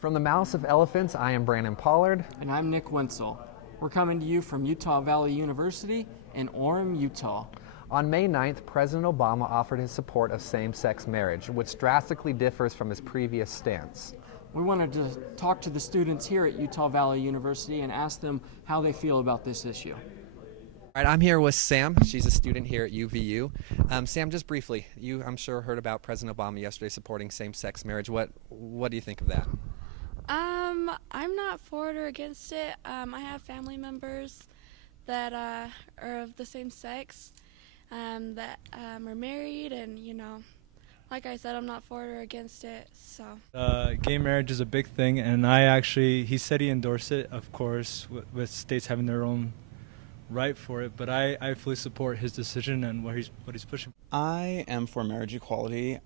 From the mouths of elephants, I am Brandon Pollard. And I'm Nick Wenzel. We're coming to you from Utah Valley University in Orem, Utah. On May 9th, President Obama offered his support of same-sex marriage, which drastically differs from his previous stance. We wanted to talk to the students here at Utah Valley University and ask them how they feel about this issue. All right, I'm here with Sam. She's a student here at UVU. Sam, just briefly, you, I'm sure, heard about President Obama yesterday supporting same-sex marriage. What do you think of that? I'm not for it or against it. I have family members that are of the same sex, that are married, and like I said, I'm not for it or against it. So gay marriage is a big thing, and he said he endorsed it, of course, with states having their own right for it. But I fully support his decision and what he's pushing. I am for marriage equality.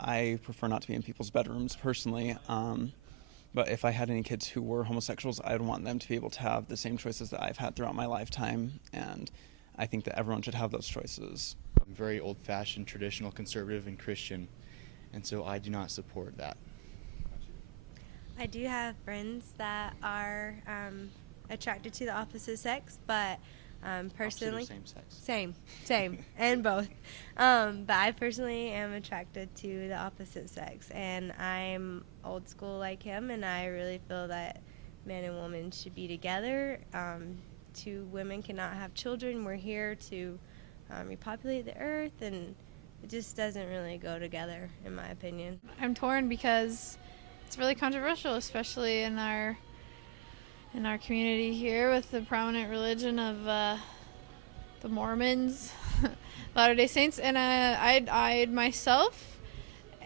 I prefer not to be in people's bedrooms personally. But if I had any kids who were homosexuals, I'd want them to be able to have the same choices that I've had throughout my lifetime, and I think that everyone should have those choices. I'm very old-fashioned, traditional, conservative, and Christian, and so I do not support that. I do have friends that are attracted to the opposite sex, but personally, Opposite or same sex? Same, and both. But I personally am attracted to the opposite sex, and I'm old school like him, and I really feel that man and woman should be together. Two women cannot have children. We're here to repopulate the earth, and it just doesn't really go together, in my opinion. I'm torn because it's really controversial, especially in our community here with the prominent religion of the Mormons, Latter-day Saints, and I myself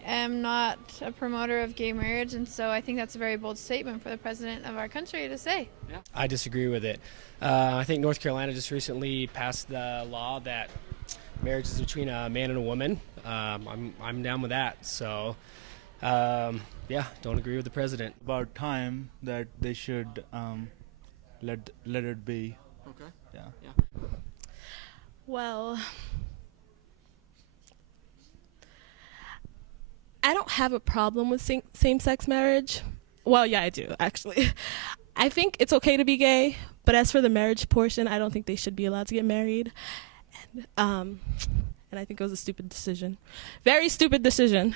am not a promoter of gay marriage, and so I think that's a very bold statement for the president of our country to say. Yeah. I disagree with it. I think North Carolina just recently passed the law that marriage is between a man and a woman. I'm down with that. So, yeah, don't agree with the president. About time that they should let it be. Okay. Yeah. Well, I don't have a problem with same-sex marriage. Well, yeah, I do, actually. I think it's okay to be gay, but as for the marriage portion, I don't think they should be allowed to get married. And I think it was a stupid decision. Very stupid decision.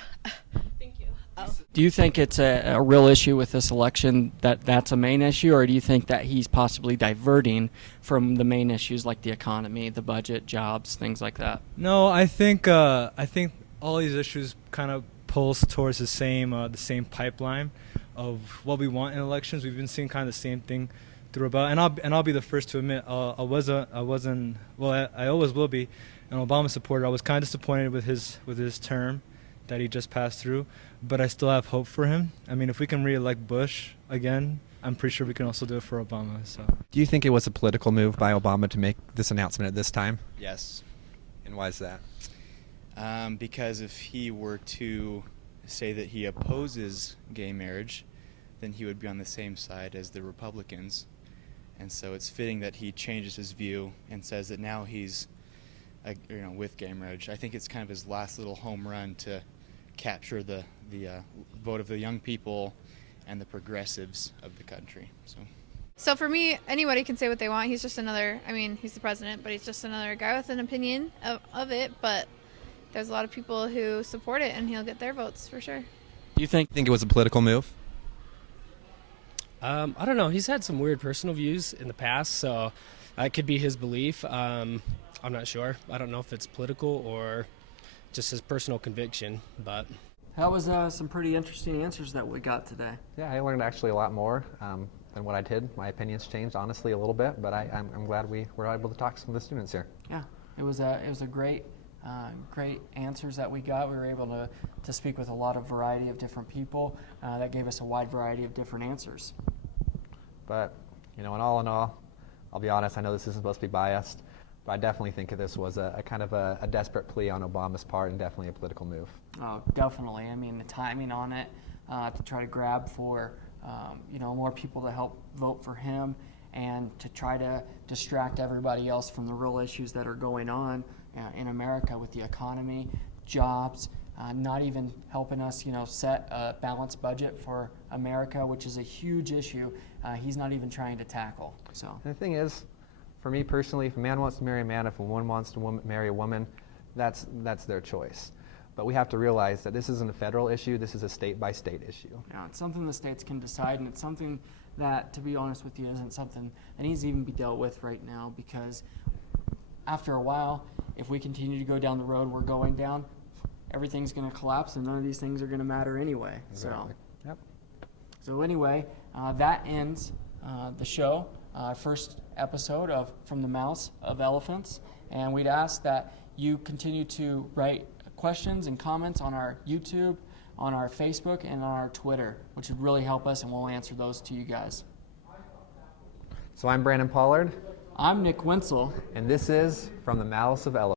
Thank you. Oh. Do you think it's a real issue with this election, that's a main issue, or do you think that he's possibly diverting from the main issues like the economy, the budget, jobs, things like that? No, I think all these issues kind of pulls towards the same pipeline of what we want in elections. We've been seeing kind of the same thing through about, and I'll be the first to admit I always will be an Obama supporter. I was kind of disappointed with his term that he just passed through, but I still have hope for him. I mean, if we can re-elect Bush again, I'm pretty sure we can also do it for Obama. So, Do you think it was a political move by Obama to make this announcement at this time? Yes. And why is that? Because if he were to say that he opposes gay marriage, then he would be on the same side as the Republicans. And so it's fitting that he changes his view and says that now he's with gay marriage. I think it's kind of his last little home run to capture the vote of the young people and the progressives of the country. So for me, anybody can say what they want. He's just another, he's the president, but he's just another guy with an opinion of it. But there's a lot of people who support it, and he'll get their votes for sure. Do you think it was a political move? I don't know. He's had some weird personal views in the past, so that could be his belief. I'm not sure. I don't know if it's political or just his personal conviction, but... That was some pretty interesting answers that we got today. Yeah, I learned actually a lot more than what I did. My opinions changed honestly a little bit, but I'm glad we were able to talk to some of the students here. Yeah, it was a great answers that we got. We were able to speak with a lot of variety of different people. That gave us a wide variety of different answers. But, in all, I'll be honest, I know this isn't supposed to be biased, but I definitely think this was a kind of a desperate plea on Obama's part and definitely a political move. Oh, definitely. I mean, the timing on it to try to grab for, more people to help vote for him and to try to distract everybody else from the real issues that are going on in America with the economy, jobs, not even helping us, set a balanced budget for America, which is a huge issue. He's not even trying to tackle. So And the thing is, for me personally, if a man wants to marry a man, if a woman wants to marry a woman, that's their choice. But we have to realize that this isn't a federal issue. This is a state-by-state issue. yeah, it's something the states can decide, and it's something that, to be honest with you, isn't something that needs to even be dealt with right now, because after a while, if we continue to go down the road we're going down, everything's going to collapse and none of these things are going to matter anyway. Exactly. Yep. So anyway, that ends the show, first episode of From the Mouths of Elephants, and we'd ask that you continue to write questions and comments on our YouTube, on our Facebook, and on our Twitter, which would really help us, and we'll answer those to you guys. So I'm Brandon Pollard, I'm Nick Wenzel. and this is From the Mouths of Elephants.